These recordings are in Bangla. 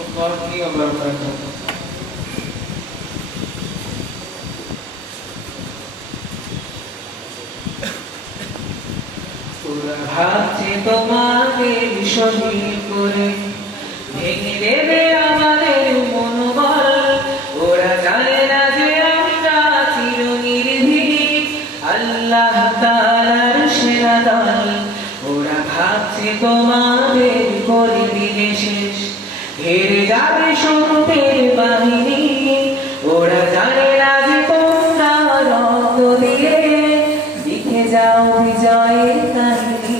warahmatullahi wabarakatuh. ওরা ভাবছে তোমাকে শহীদ করে ভেঙে দেবে আমাদের মনোবল। ওরা জানে না যে আমরা চিরনির্ভীক আল্লাহ তাআলার সেনা দল। ওরা ভাবছে তোমাদের করে দিলে শেষ, হেরে যাবে সত্যের বাহিনী। ওরা জানে না যে তোমরা রক্ত দিয়ে লিখে যাও বিজয়ের কাহিনী।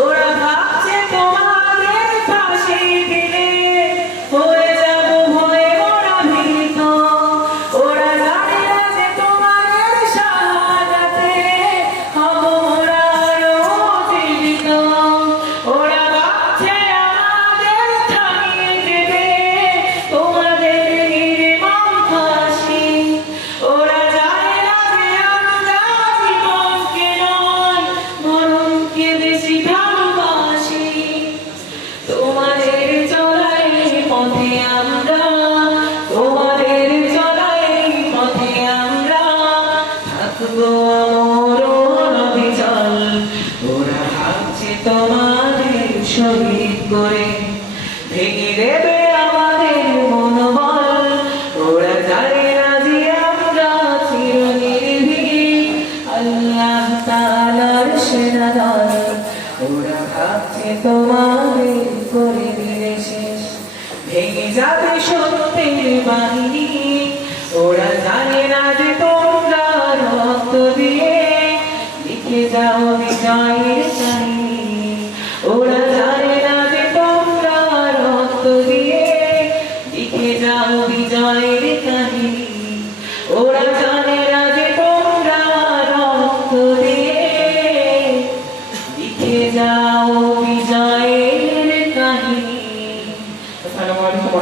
ওরা ভাবছে তোমাদের ফাঁসি দিলে হয়ে যাব ভয়ে ওরা ভীত। ওরা জানে না যে তোমাদের শাহাদাতে হব ওরা আরো জীবিত। ওরা ভাবছে আমাদের থামিয়ে দেবে তোমাদের নির্মম ফাঁসি। ওরা জানে না যে আমরা জীবনকে নয় মরণকে বেশি ভালোবাসি। তোমাদের চলাই পথে আমরা, তোমাদের চলাই পথে আমরা থাকবো অমর অবিচল। ওরা ভাবছে তোমাদের শহীদ করে ভেঙে দেবে আমাদের মনোবল। ওরা জানে না যে আমরা চিরনির্ভীক আল্লাহ তাআলার সেনা দল। ওরা ভাবছে তোমাদের করে দিলে শেষ, ভেঙে যাবে সত্যের বাহিনী।